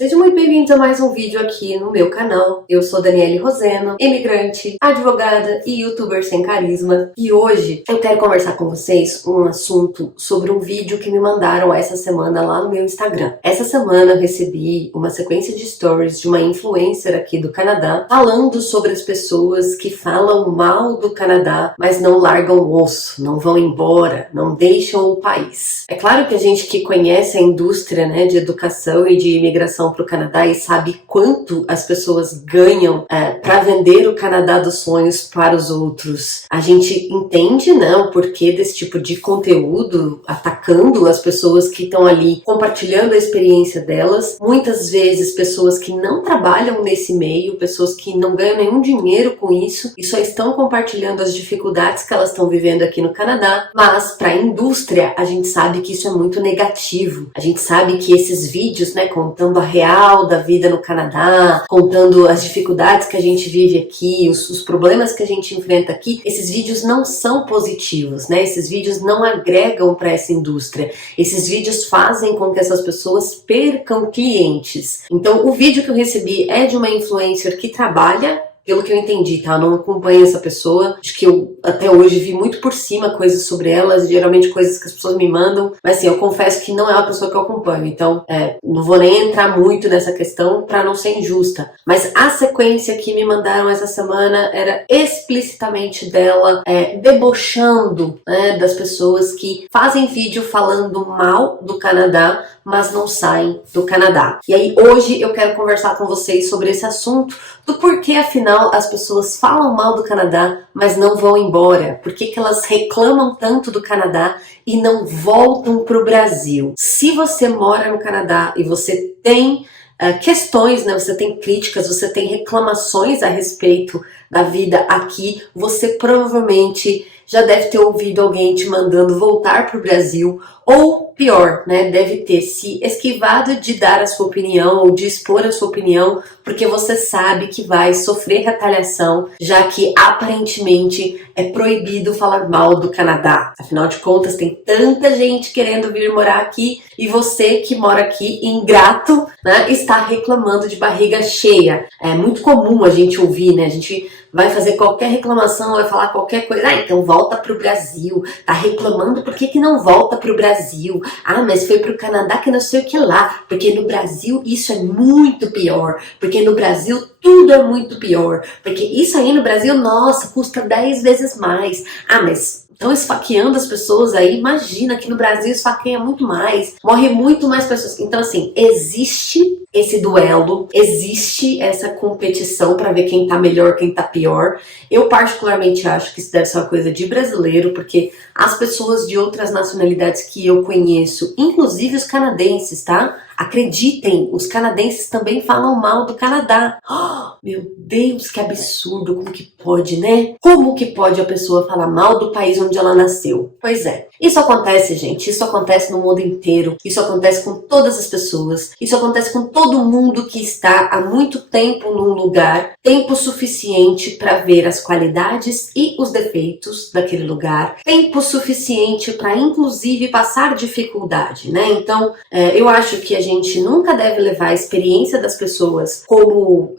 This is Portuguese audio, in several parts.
Sejam muito bem-vindos a mais um vídeo aqui no meu canal. Eu sou Daniele Roseno, imigrante, advogada e youtuber sem carisma. E hoje eu quero conversar com vocês um assunto sobre um vídeo que me mandaram essa semana lá no meu Instagram. Essa semana eu recebi uma sequência de stories de uma influencer aqui do Canadá falando sobre as pessoas que falam mal do Canadá, mas não largam o osso, não vão embora, não deixam o país. É claro que a gente que conhece a indústria, de educação e de imigração para o Canadá e sabe quanto as pessoas ganham para vender o Canadá dos sonhos para os outros. A gente entende, o porquê desse tipo de conteúdo atacando as pessoas que estão ali compartilhando a experiência delas. Muitas vezes pessoas que não trabalham nesse meio, pessoas que não ganham nenhum dinheiro com isso e só estão compartilhando as dificuldades que elas estão vivendo aqui no Canadá. Mas para a indústria a gente sabe que isso é muito negativo. A gente sabe que esses vídeos, contando a real da vida no Canadá, contando as dificuldades que a gente vive aqui, os problemas que a gente enfrenta aqui, esses vídeos não são positivos, Esses vídeos não agregam para essa indústria. Esses vídeos fazem com que essas pessoas percam clientes. Então, o vídeo que eu recebi é de uma influencer que trabalha, pelo que eu entendi, Eu não acompanho essa pessoa. Acho que eu até hoje vi muito por cima coisas sobre elas, geralmente coisas que as pessoas me mandam. Mas assim, eu confesso que não é uma pessoa que eu acompanho. Então, não vou nem entrar muito nessa questão para não ser injusta. Mas a sequência que me mandaram essa semana era explicitamente dela debochando das pessoas que fazem vídeo falando mal do Canadá, mas não saem do Canadá. E aí hoje eu quero conversar com vocês sobre esse assunto, do porquê afinal as pessoas falam mal do Canadá, mas não vão embora. Por que elas reclamam tanto do Canadá e não voltam para o Brasil? Se você mora no Canadá e você tem questões, você tem críticas, você tem reclamações a respeito da vida aqui, você provavelmente já deve ter ouvido alguém te mandando voltar para o Brasil, ou pior, deve ter se esquivado de dar a sua opinião ou de expor a sua opinião, porque você sabe que vai sofrer retaliação, já que aparentemente é proibido falar mal do Canadá. Afinal de contas, tem tanta gente querendo vir morar aqui e você que mora aqui, ingrato, está reclamando de barriga cheia. É muito comum a gente ouvir, a gente vai fazer qualquer reclamação, vai falar qualquer coisa, então volta pro Brasil, tá reclamando, por que não volta pro Brasil? Mas foi pro Canadá que não sei o que lá, porque no Brasil isso é muito pior, porque no Brasil tudo é muito pior, porque isso aí no Brasil, nossa, custa 10 vezes mais. Mas estão esfaqueando as pessoas aí, imagina que no Brasil esfaqueia muito mais, morre muito mais pessoas. Então assim, existe esse duelo, existe essa competição para ver quem tá melhor, quem tá pior. Eu particularmente acho que isso deve ser uma coisa de brasileiro, porque as pessoas de outras nacionalidades que eu conheço, inclusive os canadenses, acreditem, os canadenses também falam mal do Canadá. Meu Deus, que absurdo, como que pode, Como que pode a pessoa falar mal do país onde ela nasceu? Pois é, isso acontece, gente, isso acontece no mundo inteiro, isso acontece com todas as pessoas, isso acontece com todo mundo que está há muito tempo num lugar, tempo suficiente para ver as qualidades e os defeitos daquele lugar, tempo suficiente para inclusive passar dificuldade, Então, eu acho que a gente nunca deve levar a experiência das pessoas como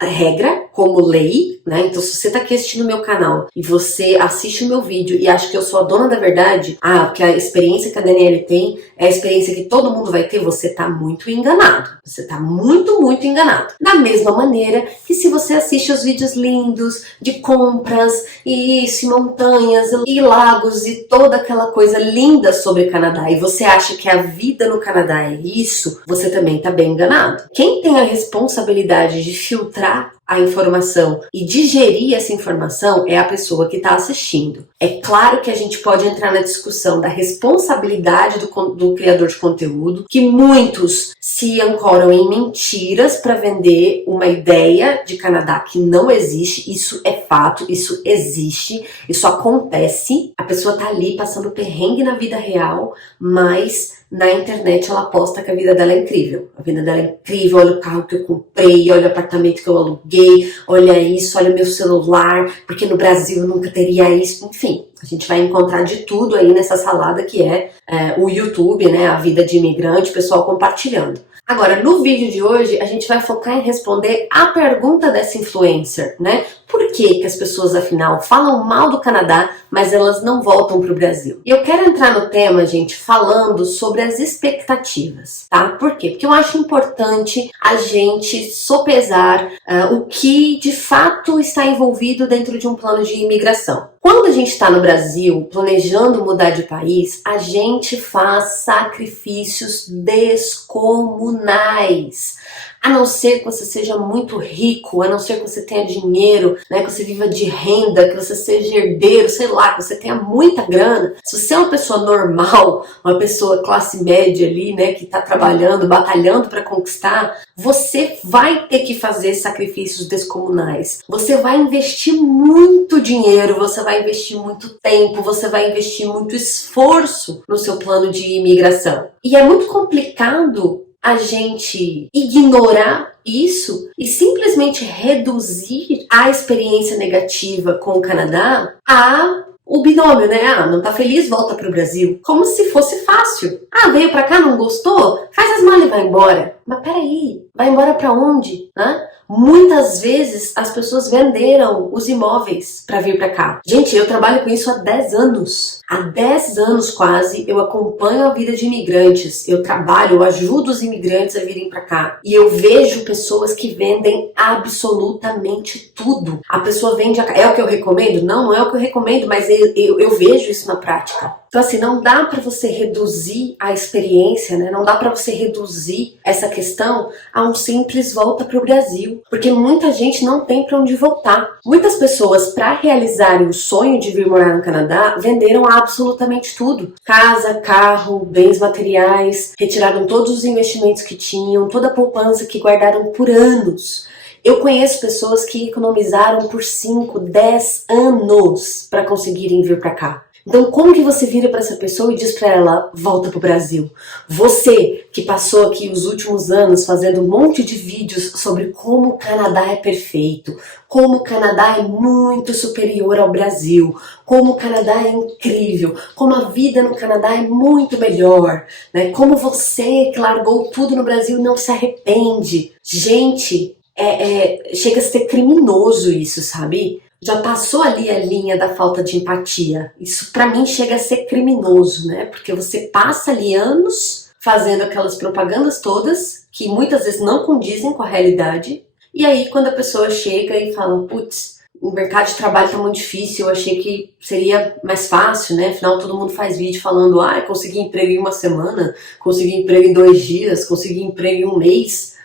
regra, como lei, Então, se você tá aqui assistindo o meu canal e você assiste o meu vídeo e acha que eu sou a dona da verdade, porque a experiência que a Daniele tem é a experiência que todo mundo vai ter, você tá muito enganado. Você tá muito, muito enganado. Da mesma maneira que se você assiste os vídeos lindos de compras e montanhas e lagos e toda aquela coisa linda sobre o Canadá e você acha que a vida no Canadá é isso, você também tá bem enganado. Quem tem a responsabilidade de filtrar a informação e digerir essa informação é a pessoa que está assistindo. É claro que a gente pode entrar na discussão da responsabilidade do criador de conteúdo, que muitos se ancoram em mentiras para vender uma ideia de Canadá que não existe. Isso é fato, isso existe, isso acontece. A pessoa tá ali passando perrengue na vida real, mas na internet ela posta que a vida dela é incrível. A vida dela é incrível, olha o carro que eu comprei, olha o apartamento que eu aluguei, olha isso, olha o meu celular, porque no Brasil eu nunca teria isso. Enfim, A gente vai encontrar de tudo aí nessa salada que é o YouTube, né? A vida de imigrante, o pessoal compartilhando. Agora, no vídeo de hoje, a gente vai focar em responder a pergunta dessa influencer, né? Por que as pessoas, afinal, falam mal do Canadá, mas elas não voltam para o Brasil? E eu quero entrar no tema, gente, falando sobre as expectativas, tá? Por quê? Porque eu acho importante a gente sopesar o que, de fato, está envolvido dentro de um plano de imigração. Quando a gente está no Brasil, planejando mudar de país, a gente faz sacrifícios descomunais. A não ser que você seja muito rico, a não ser que você tenha dinheiro, né, que você viva de renda, que você seja herdeiro, sei lá, que você tenha muita grana. Se você é uma pessoa normal, uma pessoa classe média ali, né, que está trabalhando, batalhando para conquistar, você vai ter que fazer sacrifícios descomunais. Você vai investir muito dinheiro, você vai investir muito tempo, você vai investir muito esforço no seu plano de imigração. E é muito complicado a gente ignorar isso e simplesmente reduzir a experiência negativa com o Canadá a o binômio, né? Ah, não tá feliz, volta pro Brasil. Como se fosse fácil. Ah, veio pra cá, não gostou? Faz as malas e vai embora. Mas peraí, vai embora pra onde? Né? Muitas vezes as pessoas venderam os imóveis para vir para cá. Gente, eu trabalho com isso há 10 anos. Há 10 anos quase eu acompanho a vida de imigrantes. Eu trabalho, eu ajudo os imigrantes a virem para cá. E eu vejo pessoas que vendem absolutamente tudo. A pessoa vende... É o que eu recomendo? Não, não é o que eu recomendo, mas eu vejo isso na prática. Então assim, não dá para você reduzir a experiência, né? Não dá para você reduzir essa questão a um simples volta para o Brasil. Porque muita gente não tem para onde voltar. Muitas pessoas, para realizarem o sonho de vir morar no Canadá, venderam absolutamente tudo. Casa, carro, bens materiais, retiraram todos os investimentos que tinham, toda a poupança que guardaram por anos. Eu conheço pessoas que economizaram por 5, 10 anos para conseguirem vir para cá. Então, como que você vira para essa pessoa e diz para ela, volta pro Brasil? Você que passou aqui os últimos anos fazendo um monte de vídeos sobre como o Canadá é perfeito, como o Canadá é muito superior ao Brasil, como o Canadá é incrível, como a vida no Canadá é muito melhor, né? Como você que largou tudo no Brasil não se arrepende. Gente, chega a ser criminoso isso, sabe? Já passou ali a linha da falta de empatia. Isso pra mim chega a ser criminoso, né? Porque você passa ali anos fazendo aquelas propagandas todas, que muitas vezes não condizem com a realidade, e aí quando a pessoa chega e fala, putz, o mercado de trabalho tá muito difícil, eu achei que seria mais fácil, né? Afinal todo mundo faz vídeo falando, consegui emprego em uma semana, consegui emprego em 2 dias, consegui emprego em 1 mês,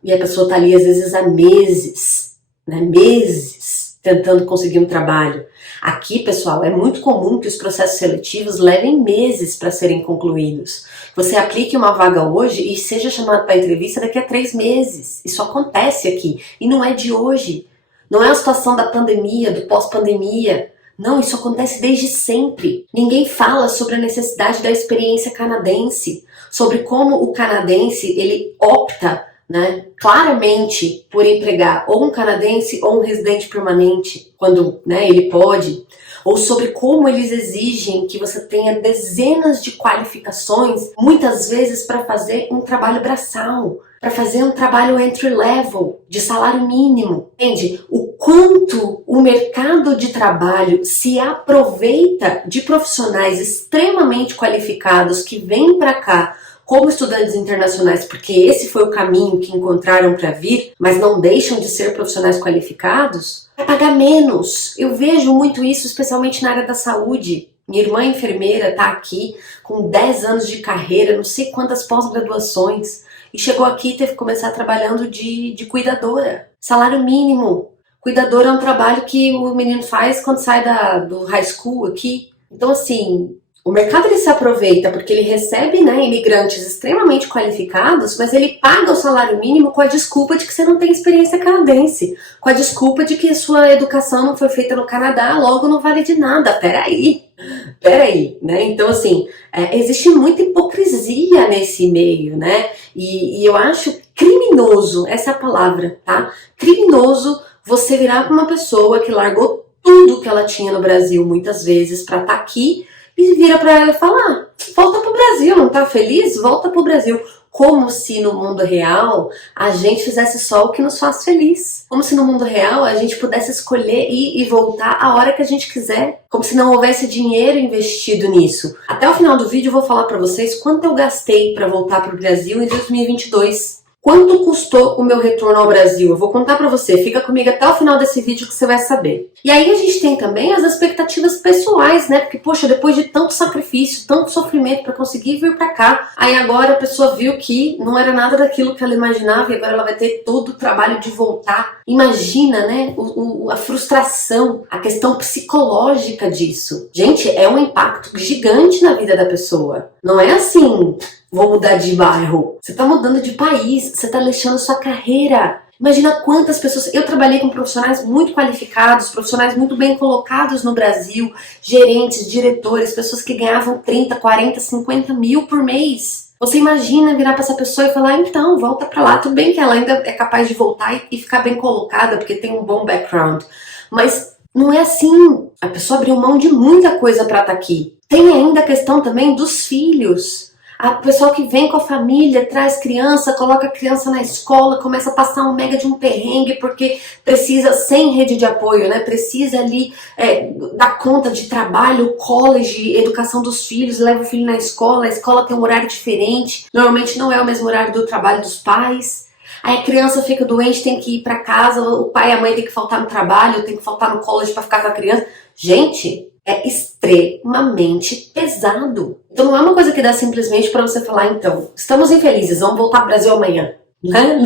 e a pessoa tá ali às vezes há meses, né? Meses tentando conseguir um trabalho. Aqui, pessoal, é muito comum que os processos seletivos levem meses para serem concluídos. Você aplique uma vaga hoje e seja chamado para entrevista daqui a 3 meses. Isso acontece aqui. E não é de hoje. Não é a situação da pandemia, do pós-pandemia. Não, isso acontece desde sempre. Ninguém fala sobre a necessidade da experiência canadense, sobre como o canadense, ele opta, né, claramente por empregar ou um canadense ou um residente permanente, quando, né, ele pode, ou sobre como eles exigem que você tenha dezenas de qualificações, muitas vezes para fazer um trabalho braçal, para fazer um trabalho entry level, de salário mínimo. Entende? O quanto o mercado de trabalho se aproveita de profissionais extremamente qualificados que vêm para cá como estudantes internacionais, porque esse foi o caminho que encontraram para vir, mas não deixam de ser profissionais qualificados, para pagar menos. Eu vejo muito isso, especialmente na área da saúde. Minha irmã enfermeira está aqui com 10 anos de carreira, não sei quantas pós-graduações, e chegou aqui e teve que começar trabalhando de cuidadora. Salário mínimo. Cuidadora é um trabalho que o menino faz quando sai do high school aqui. Então, assim, o mercado ele se aproveita porque ele recebe, né, imigrantes extremamente qualificados, mas ele paga o salário mínimo com a desculpa de que você não tem experiência canadense, com a desculpa de que a sua educação não foi feita no Canadá, logo não vale de nada. Peraí, né? Então, assim, existe muita hipocrisia nesse meio, né? E eu acho criminoso, essa é a palavra, tá? Criminoso você virar para uma pessoa que largou tudo que ela tinha no Brasil, muitas vezes, pra estar aqui, e vira pra ela e fala, volta pro Brasil, não tá feliz? Volta pro Brasil. Como se no mundo real a gente fizesse só o que nos faz feliz. Como se no mundo real a gente pudesse escolher ir e voltar a hora que a gente quiser. Como se não houvesse dinheiro investido nisso. Até o final do vídeo eu vou falar pra vocês quanto eu gastei pra voltar pro Brasil em 2022. Quanto custou o meu retorno ao Brasil? Eu vou contar pra você, fica comigo até o final desse vídeo que você vai saber. E aí a gente tem também as expectativas pessoais, né? Porque, poxa, depois de tanto sacrifício, tanto sofrimento pra conseguir vir pra cá, aí agora a pessoa viu que não era nada daquilo que ela imaginava e agora ela vai ter todo o trabalho de voltar. Imagina, né? A frustração, a questão psicológica disso. Gente, é um impacto gigante na vida da pessoa. Não é assim... Vou mudar de bairro. Você tá mudando de país, você tá deixando sua carreira. Imagina quantas pessoas... Eu trabalhei com profissionais muito qualificados, profissionais muito bem colocados no Brasil, gerentes, diretores, pessoas que ganhavam 30, 40, 50 mil por mês. Você imagina virar pra essa pessoa e falar, então, volta pra lá. Tudo bem que ela ainda é capaz de voltar e ficar bem colocada, porque tem um bom background. Mas não é assim. A pessoa abriu mão de muita coisa pra estar aqui. Tem ainda a questão também dos filhos. O pessoal que vem com a família, traz criança, coloca a criança na escola, começa a passar um mega de um perrengue porque precisa, sem rede de apoio, né? Precisa ali dar conta de trabalho, college, educação dos filhos, leva o filho na escola, a escola tem um horário diferente, normalmente não é o mesmo horário do trabalho dos pais. Aí a criança fica doente, tem que ir pra casa, o pai e a mãe tem que faltar no trabalho, tem que faltar no college pra ficar com a criança. Gente... é extremamente pesado. Então não é uma coisa que dá simplesmente para você falar, então, estamos infelizes, vamos voltar pro Brasil amanhã. Né?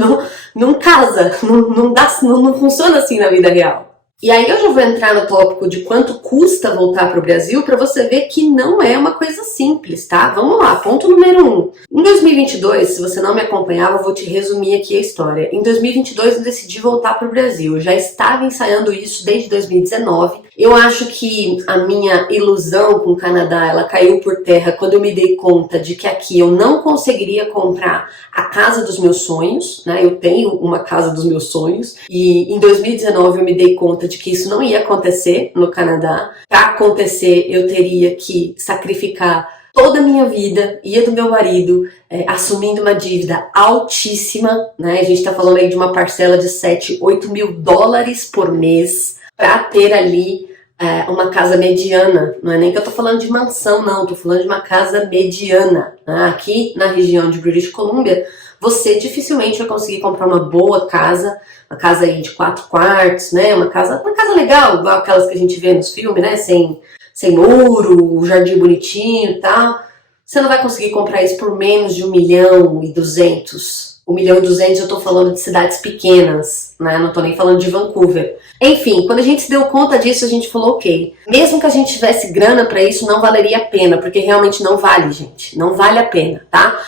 Não casa, não funciona assim na vida real. E aí eu já vou entrar no tópico de quanto custa voltar para o Brasil para você ver que não é uma coisa simples, tá? Vamos lá, ponto número 1. Em 2022, se você não me acompanhava, eu vou te resumir aqui a história. Em 2022 eu decidi voltar para o Brasil. Eu já estava ensaiando isso desde 2019. Eu acho que a minha ilusão com o Canadá, ela caiu por terra quando eu me dei conta de que aqui eu não conseguiria comprar a casa dos meus sonhos, né? Eu tenho uma casa dos meus sonhos e em 2019 eu me dei conta de que isso não ia acontecer no Canadá. Para acontecer, eu teria que sacrificar toda a minha vida e a do meu marido, assumindo uma dívida altíssima, né? A gente tá falando aí de uma parcela de 7, 8 mil dólares por mês para ter ali uma casa mediana. Não é nem que eu tô falando de mansão, não, tô falando de uma casa mediana. Né? Aqui na região de British Columbia, você dificilmente vai conseguir comprar uma boa casa, uma casa aí de 4 quartos, né? Uma casa legal, igual aquelas que a gente vê nos filmes, né? Sem muro, jardim bonitinho e tal. Você não vai conseguir comprar isso por menos de 1.200.000. 1.200.000 eu tô falando de cidades pequenas, né? Não tô nem falando de Vancouver. Enfim, quando a gente se deu conta disso, a gente falou, ok, mesmo que a gente tivesse grana pra isso, não valeria a pena, porque realmente não vale, gente. Não vale a pena, tá?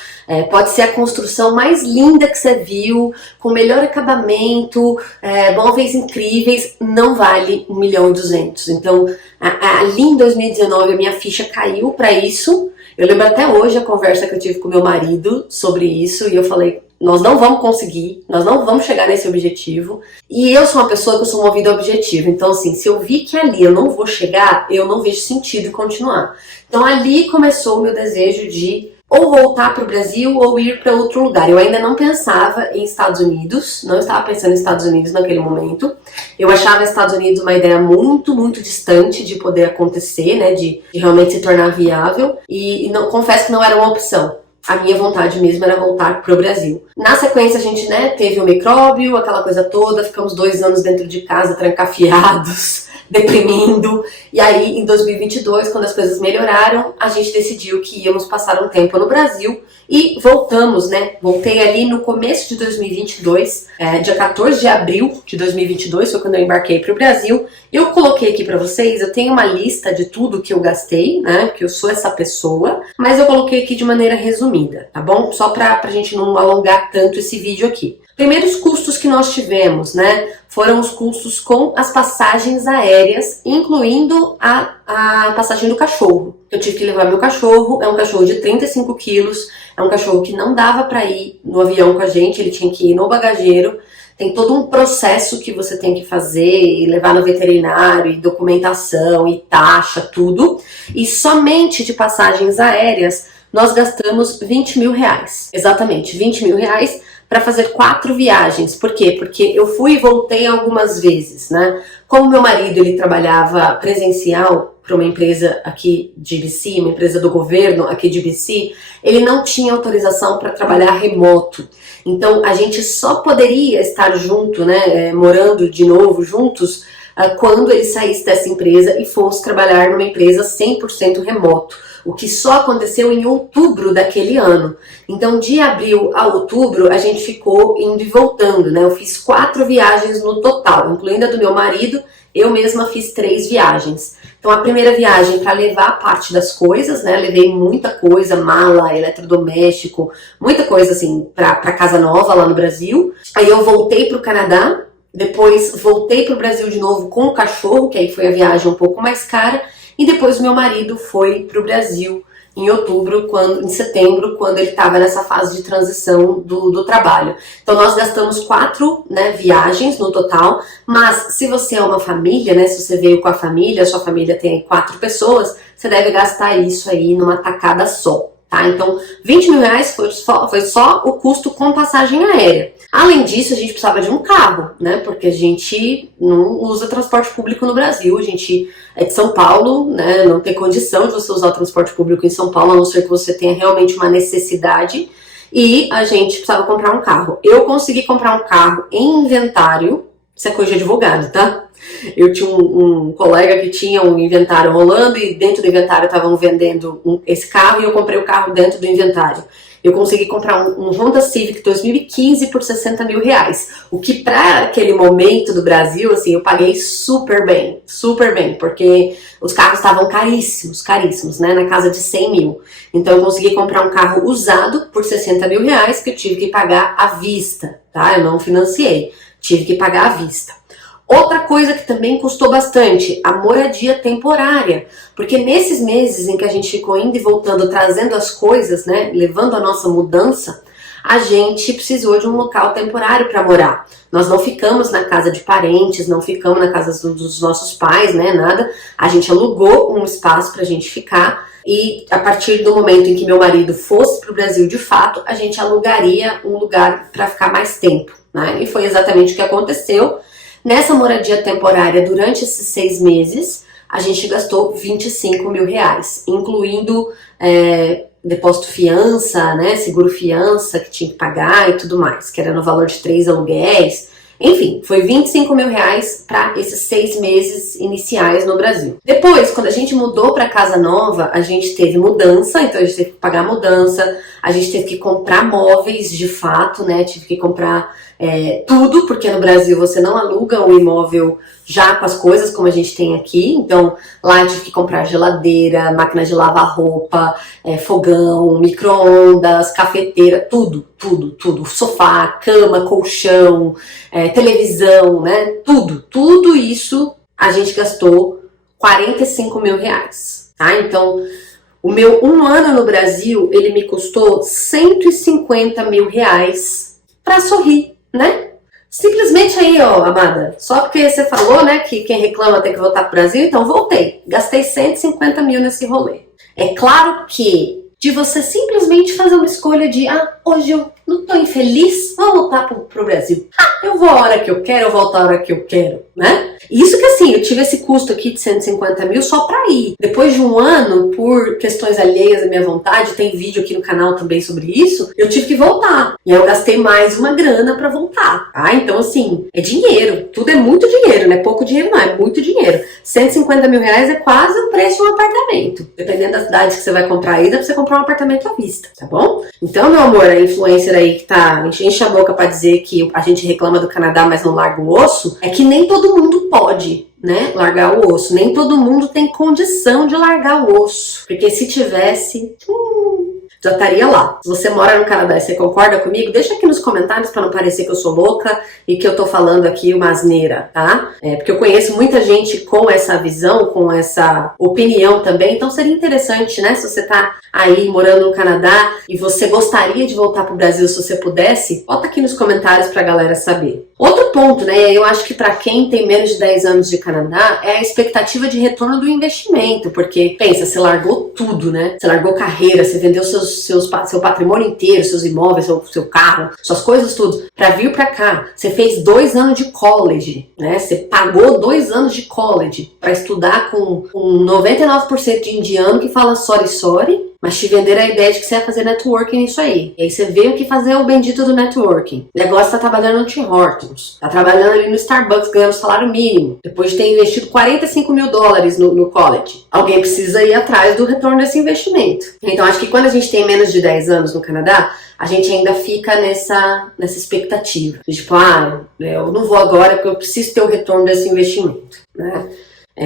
Pode ser a construção mais linda que você viu, com melhor acabamento, móveis incríveis, não vale 1.200.000. Então, ali em 2019 a minha ficha caiu pra isso. Eu lembro até hoje a conversa que eu tive com meu marido sobre isso e eu falei, nós não vamos conseguir, nós não vamos chegar nesse objetivo. E eu sou uma pessoa que eu sou movida ao objetivo. Então, assim, se eu vi que ali eu não vou chegar, eu não vejo sentido em continuar. Então, ali começou o meu desejo de ou voltar para o Brasil ou ir para outro lugar. Eu ainda não pensava em Estados Unidos, não estava pensando em Estados Unidos naquele momento. Eu achava Estados Unidos uma ideia muito, muito distante de poder acontecer, né, de realmente se tornar viável. E não, confesso que não era uma opção. A minha vontade mesmo era voltar pro Brasil. Na sequência a gente, né, teve o micróbio, aquela coisa toda, ficamos 2 anos dentro de casa, trancafiados, deprimindo. E aí, em 2022, quando as coisas melhoraram, a gente decidiu que íamos passar um tempo no Brasil e voltamos, né? Voltei ali no começo de 2022, dia 14 de abril de 2022, foi quando eu embarquei para o Brasil. Eu coloquei aqui para vocês, eu tenho uma lista de tudo que eu gastei, né? Porque eu sou essa pessoa, mas eu coloquei aqui de maneira resumida, tá bom? Só pra gente não alongar tanto esse vídeo aqui. Primeiros custos que nós tivemos, né, foram os custos com as passagens aéreas, incluindo a passagem do cachorro. Eu tive que levar meu cachorro, é um cachorro de 35 quilos, é um cachorro que não dava para ir no avião com a gente, ele tinha que ir no bagageiro. tem todo um processo que você tem que fazer e levar no veterinário, e documentação, e taxa, tudo. E somente de passagens aéreas nós gastamos 20 mil reais. Exatamente, 20 mil reais para fazer 4 viagens. Por quê? Porque eu fui e voltei algumas vezes, né? Como meu marido, ele trabalhava presencial para uma empresa aqui de BC, uma empresa do governo aqui de BC, ele não tinha autorização para trabalhar remoto. Então, a gente só poderia estar junto, né, morando de novo juntos, quando ele saísse dessa empresa e fosse trabalhar numa empresa 100% remoto, o que só aconteceu em outubro daquele ano. Então, de abril a outubro, a gente ficou indo e voltando, né? Eu fiz 4 viagens no total, incluindo a do meu marido, eu mesma fiz 3 viagens. Então, a primeira viagem para levar parte das coisas, né? Levei muita coisa, mala, eletrodoméstico, muita coisa assim para casa nova lá no Brasil. Aí eu voltei para o Canadá, depois voltei para o Brasil de novo com o cachorro, que aí foi a viagem um pouco mais cara, e depois meu marido foi para o Brasil em outubro, em setembro, quando ele estava nessa fase de transição do trabalho. Então nós gastamos 4, né, viagens no total, mas se você é uma família, né, se você veio com a família, sua família tem 4 pessoas, você deve gastar isso aí numa tacada só. Tá? Então, 20 mil reais foi só o custo com passagem aérea. Além disso, a gente precisava de um carro, né? Porque a gente não usa transporte público no Brasil. A gente é de São Paulo, né? Não tem condição de você usar o transporte público em São Paulo, a não ser que você tenha realmente uma necessidade. E a gente precisava comprar um carro. Eu consegui comprar um carro em inventário. Isso é coisa de advogado, tá? Eu tinha um colega que tinha um inventário rolando e dentro do inventário estavam vendendo esse carro e eu comprei o carro dentro do inventário. Eu consegui comprar um Honda Civic 2015 por 60 mil reais. O que para aquele momento do Brasil, assim, eu paguei super bem, porque os carros estavam caríssimos, né, na casa de 100 mil. Então eu consegui comprar um carro usado por 60 mil reais que eu tive que pagar à vista, tá? Eu não financiei, tive que pagar à vista. Outra coisa que também custou bastante, a moradia temporária. Porque nesses meses em que a gente ficou indo e voltando, trazendo as coisas, né, levando a nossa mudança, a gente precisou de um local temporário para morar. Nós não ficamos na casa de parentes, não ficamos na casa dos nossos pais, né, nada. A gente alugou um espaço para a gente ficar e a partir do momento em que meu marido fosse para o Brasil de fato, a gente alugaria um lugar para ficar mais tempo, né? E foi exatamente o que aconteceu. Nessa moradia temporária, durante esses 6 meses, a gente gastou 25 mil reais, incluindo depósito fiança, né, seguro fiança que tinha que pagar e tudo mais, que era no valor de 3 aluguéis. Enfim, foi 25 mil reais para esses 6 meses iniciais no Brasil. Depois, quando a gente mudou para casa nova, a gente teve mudança, então a gente teve que pagar mudança, a gente teve que comprar móveis de fato, né, tive que comprar tudo, porque no Brasil você não aluga um imóvel já com as coisas como a gente tem aqui. Então lá eu tive que comprar geladeira, máquina de lavar roupa, fogão, micro-ondas, cafeteira, tudo, sofá, cama, colchão, televisão, né, tudo isso a gente gastou 45 mil reais, tá? Então o meu 1 ano no Brasil, ele me custou 150 mil reais pra sorrir, né? Simplesmente aí, ó, amada, só porque você falou, né, que quem reclama tem que voltar pro Brasil, então voltei. Gastei 150 mil nesse rolê. É claro que de você simplesmente fazer uma escolha de, hoje eu não tô infeliz, vou voltar pro Brasil. Eu vou a hora que eu quero, eu volto a hora que eu quero, né? Isso que assim, eu tive esse custo aqui de 150 mil só pra ir. Depois de 1 ano, por questões alheias à minha vontade, tem vídeo aqui no canal também sobre isso, eu tive que voltar. E aí eu gastei mais uma grana pra voltar, tá? Então assim, é dinheiro, tudo é muito dinheiro, não é pouco dinheiro não, é muito dinheiro. 150 mil reais é quase o preço de um apartamento. Dependendo da cidade que você vai comprar aí, dá pra você comprar um apartamento à vista, tá bom? Então, meu amor, a influencer aí que tá, enche a boca pra dizer que a gente reclama do Canadá, mas não larga o osso, é que nem todo mundo pode, né, largar o osso. Nem todo mundo tem condição de largar o osso. Porque se tivesse, já estaria lá. Se você mora no Canadá e você concorda comigo, deixa aqui nos comentários para não parecer que eu sou louca e que eu tô falando aqui uma asneira, tá? Porque eu conheço muita gente com essa visão, com essa opinião também, então seria interessante, né, se você tá aí morando no Canadá e você gostaria de voltar pro Brasil se você pudesse, bota aqui nos comentários pra galera saber. Outro ponto, né, eu acho que para quem tem menos de 10 anos de Canadá, é a expectativa de retorno do investimento, porque, pensa, você largou tudo, né? Você largou carreira, você vendeu seu patrimônio inteiro, seus imóveis, seu carro, suas coisas, tudo, para vir para cá. Você fez 2 anos de college, né? Você pagou 2 anos de college para estudar com 99% de indiano que fala sorry, mas te venderam a ideia de que você ia fazer networking nisso aí. E aí você veio que fazer o bendito do networking. O negócio tá trabalhando no Tim Hortons, tá trabalhando ali no Starbucks ganhando salário mínimo, depois de ter investido $45 mil no college. Alguém precisa ir atrás do retorno desse investimento. Então acho que quando a gente tem menos de 10 anos no Canadá, a gente ainda fica nessa expectativa. Tipo, eu não vou agora porque eu preciso ter o retorno desse investimento, né?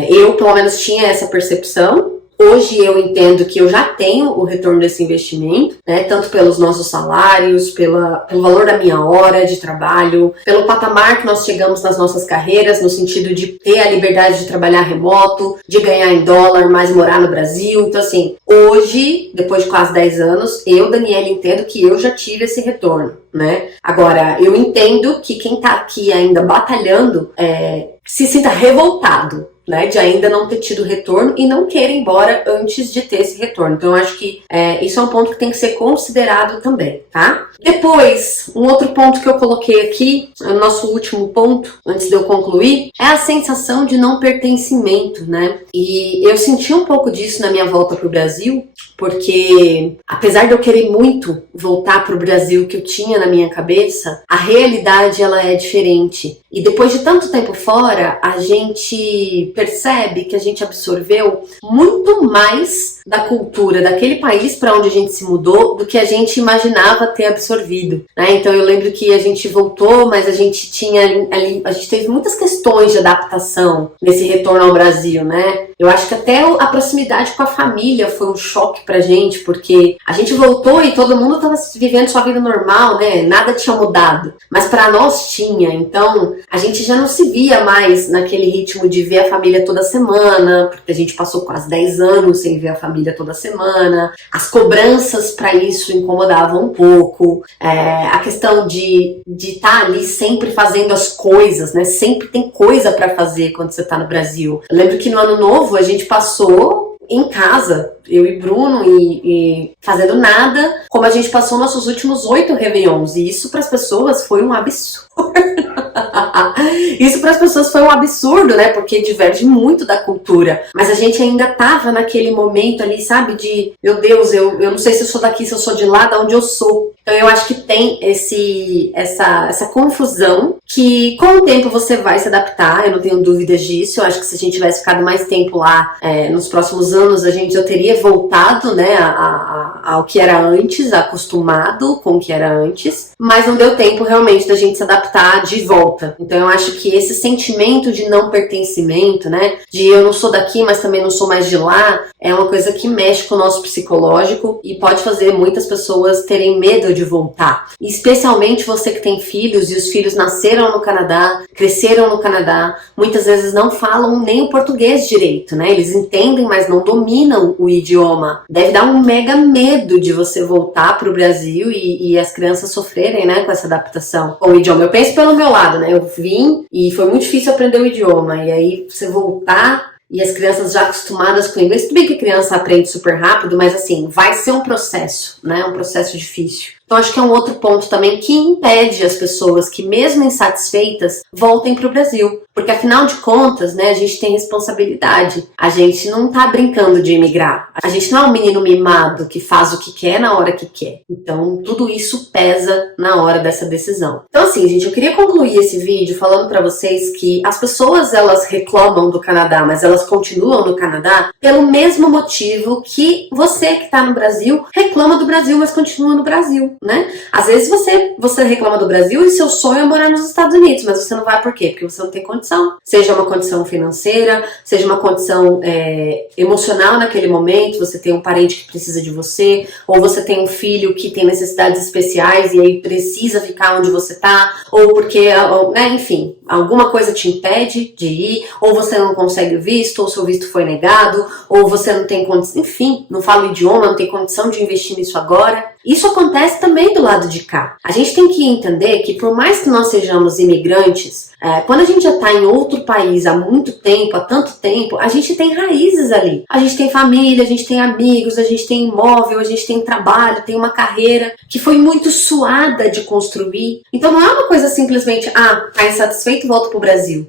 Eu, pelo menos, tinha essa percepção. Hoje eu entendo que eu já tenho o retorno desse investimento, né? Tanto pelos nossos salários, pelo valor da minha hora de trabalho, pelo patamar que nós chegamos nas nossas carreiras, no sentido de ter a liberdade de trabalhar remoto, de ganhar em dólar, mas morar no Brasil. Então, assim, hoje, depois de quase 10 anos, eu, Daniela, entendo que eu já tive esse retorno, né? Agora, eu entendo que quem tá aqui ainda batalhando se sinta revoltado, né, de ainda não ter tido retorno e não queira ir embora antes de ter esse retorno. Então, eu acho que isso é um ponto que tem que ser considerado também, tá? Depois, um outro ponto que eu coloquei aqui, o nosso último ponto, antes de eu concluir, é a sensação de não pertencimento, né? E eu senti um pouco disso na minha volta pro Brasil, porque apesar de eu querer muito voltar pro Brasil que eu tinha na minha cabeça, a realidade ela é diferente. E depois de tanto tempo fora, a gente percebe que a gente absorveu muito mais da cultura daquele país para onde a gente se mudou do que a gente imaginava ter absorvido, né? Então eu lembro que a gente voltou, mas a gente tinha ali, a gente teve muitas questões de adaptação nesse retorno ao Brasil, né? Eu acho que até a proximidade com a família foi um choque pra gente, porque a gente voltou e todo mundo tava vivendo sua vida normal, né? Nada tinha mudado, mas para nós tinha. Então a gente já não se via mais naquele ritmo de ver a família toda semana, porque a gente passou quase 10 anos sem ver a família toda semana. As cobranças para isso incomodavam um pouco. A questão de estar ali sempre fazendo as coisas, né? Sempre tem coisa para fazer quando você tá no Brasil. Eu lembro que no Ano Novo a gente passou em casa, eu e Bruno, e fazendo nada, como a gente passou nossos últimos 8 Réveillons. E isso para as pessoas foi um absurdo. Isso para as pessoas foi um absurdo, né? Porque diverge muito da cultura. Mas a gente ainda tava naquele momento ali, sabe? De, meu Deus, eu não sei se eu sou daqui, se eu sou de lá, de onde eu sou. Então eu acho que tem essa confusão que com o tempo você vai se adaptar, eu não tenho dúvidas disso. Eu acho que se a gente tivesse ficado mais tempo lá, nos próximos anos, a gente já teria voltado, né, ao que era antes, acostumado com o que era antes. Mas não deu tempo realmente da gente se adaptar de volta. Então eu acho que esse sentimento de não pertencimento, né, de eu não sou daqui, mas também não sou mais de lá, é uma coisa que mexe com o nosso psicológico e pode fazer muitas pessoas terem medo de voltar. E especialmente você que tem filhos e os filhos nasceram no Canadá, cresceram no Canadá, muitas vezes não falam nem o português direito, né? Eles entendem, mas não dominam o idioma. Deve dar um mega medo de você voltar pro Brasil e as crianças sofrerem, né, com essa adaptação com o idioma. Eu penso pelo meu lado, né? Eu vim e foi muito difícil aprender o idioma. E aí você voltar e as crianças já acostumadas com o inglês, tudo bem que a criança aprende super rápido, mas assim, vai ser um processo, né? Um processo difícil. Então acho que é um outro ponto também que impede as pessoas que, mesmo insatisfeitas, voltem para o Brasil. Porque afinal de contas, né, a gente tem responsabilidade. A gente não tá brincando de emigrar. A gente não é um menino mimado que faz o que quer na hora que quer. Então tudo isso pesa na hora dessa decisão. Então assim, gente, eu queria concluir esse vídeo falando para vocês que as pessoas, elas reclamam do Canadá, mas elas continuam no Canadá pelo mesmo motivo que você que tá no Brasil reclama do Brasil, mas continua no Brasil, né? Às vezes você reclama do Brasil e seu sonho é morar nos Estados Unidos, mas você não vai por quê? Porque você não tem condição. Seja uma condição financeira, seja uma condição emocional naquele momento, você tem um parente que precisa de você, ou você tem um filho que tem necessidades especiais e aí precisa ficar onde você tá, ou porque, né, enfim, alguma coisa te impede de ir, ou você não consegue o visto, ou seu visto foi negado, ou você não tem condição, enfim, não fala o idioma, não tem condição de investir nisso agora. Isso acontece também do lado de cá. A gente tem que entender que por mais que nós sejamos imigrantes, quando a gente já está em outro país há muito tempo, há tanto tempo, a gente tem raízes ali. A gente tem família, a gente tem amigos, a gente tem imóvel, a gente tem trabalho, tem uma carreira que foi muito suada de construir. Então não é uma coisa simplesmente, tá insatisfeito, volta pro Brasil.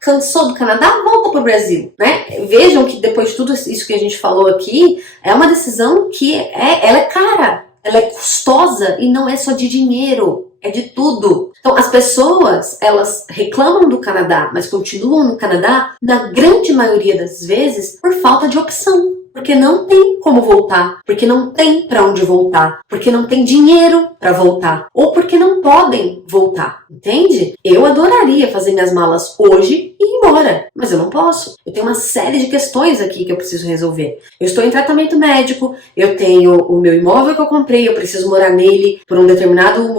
Cansou do Canadá, volta pro Brasil, né? Vejam que depois de tudo isso que a gente falou aqui, é uma decisão que ela é cara, ela é custosa e não é só de dinheiro. É de tudo. Então, as pessoas, elas reclamam do Canadá, mas continuam no Canadá, na grande maioria das vezes, por falta de opção. Porque não tem como voltar, porque não tem para onde voltar, porque não tem dinheiro para voltar, ou porque não podem voltar, entende? Eu adoraria fazer minhas malas hoje e ir embora, mas eu não posso. Eu tenho uma série de questões aqui que eu preciso resolver. Eu estou em tratamento médico, eu tenho o meu imóvel que eu comprei, eu preciso morar nele por um determinado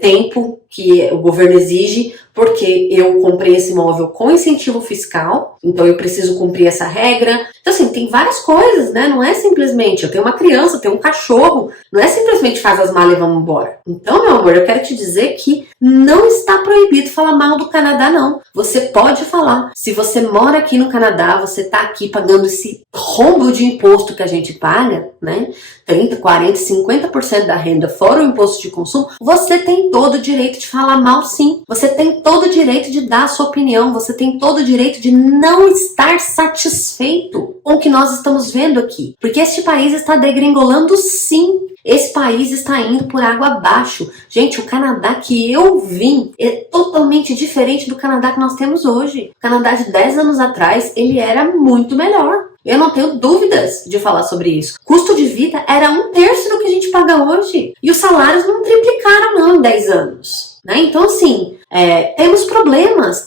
tempo que o governo exige, porque eu comprei esse imóvel com incentivo fiscal, então eu preciso cumprir essa regra. Então, assim, tem várias coisas, né? Não é simplesmente, eu tenho uma criança, eu tenho um cachorro, não é simplesmente faz as malas e vamos embora. Então, meu amor, eu quero te dizer que não está proibido falar mal do Canadá, não. Você pode falar. Se você mora aqui no Canadá, você tá aqui pagando esse rombo de imposto que a gente paga, né? 30, 40, 50% da renda fora o imposto de consumo, você tem todo o direito de falar mal, sim. Você tem todo o direito de dar a sua opinião, você tem todo o direito de não estar satisfeito com o que nós estamos vendo aqui. Porque este país está degringolando, sim. Esse país está indo por água abaixo. Gente, o Canadá que eu vim é totalmente diferente do Canadá que nós temos hoje. O Canadá de 10 anos atrás, ele era muito melhor. Eu não tenho dúvidas de falar sobre isso. Custo de vida era 1/3 do que a gente paga hoje. E os salários não triplicaram não em 10 anos. Né? Então, assim, temos problemas,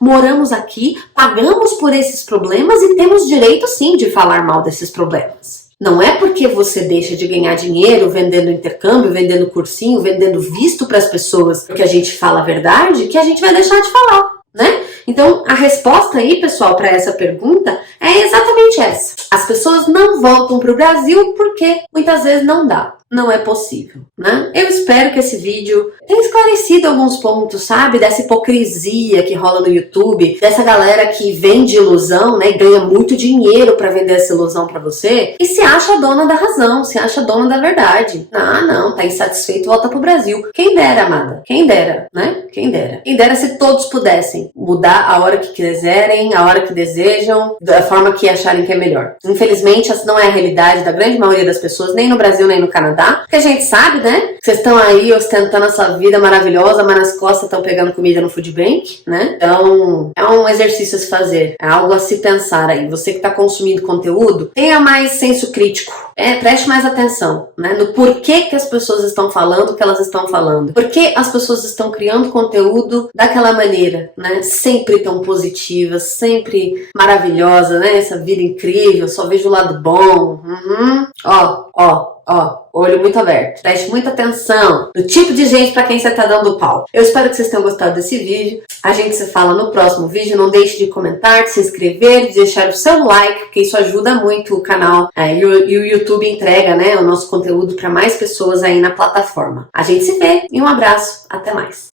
moramos aqui, pagamos por esses problemas e temos direito, sim, de falar mal desses problemas. Não é porque você deixa de ganhar dinheiro vendendo intercâmbio, vendendo cursinho, vendendo visto para as pessoas, porque a gente fala a verdade, que a gente vai deixar de falar, né? Então, a resposta aí, pessoal, para essa pergunta é exatamente essa. As pessoas não voltam para o Brasil porque muitas vezes não dá. Não é possível, né? Eu espero que esse vídeo tenha esclarecido alguns pontos, sabe? Dessa hipocrisia que rola no YouTube, dessa galera que vende ilusão, né? E ganha muito dinheiro para vender essa ilusão para você e se acha dona da razão, se acha dona da verdade. Não, tá insatisfeito, volta pro Brasil. Quem dera, amada? Quem dera, né? Quem dera. Quem dera se todos pudessem mudar a hora que quiserem, a hora que desejam, da forma que acharem que é melhor. Infelizmente, essa não é a realidade da grande maioria das pessoas, nem no Brasil, nem no Canadá. Porque a gente sabe, né? Vocês estão aí ostentando essa vida maravilhosa, mas nas costas estão pegando comida no food bank, né? Então, é um exercício a se fazer. É algo a se pensar aí. Você que está consumindo conteúdo, tenha mais senso crítico. Preste mais atenção, né? No porquê que as pessoas estão falando o que elas estão falando. Por que as pessoas estão criando conteúdo daquela maneira, né? Sempre tão positiva, sempre maravilhosa, né? Essa vida incrível, só vejo o lado bom. Olho muito aberto. Preste muita atenção no tipo de gente pra quem você tá dando pau. Eu espero que vocês tenham gostado desse vídeo. A gente se fala no próximo vídeo. Não deixe de comentar, de se inscrever, de deixar o seu like, porque isso ajuda muito o canal. E o YouTube entrega, né, o nosso conteúdo para mais pessoas aí na plataforma. A gente se vê e um abraço. Até mais.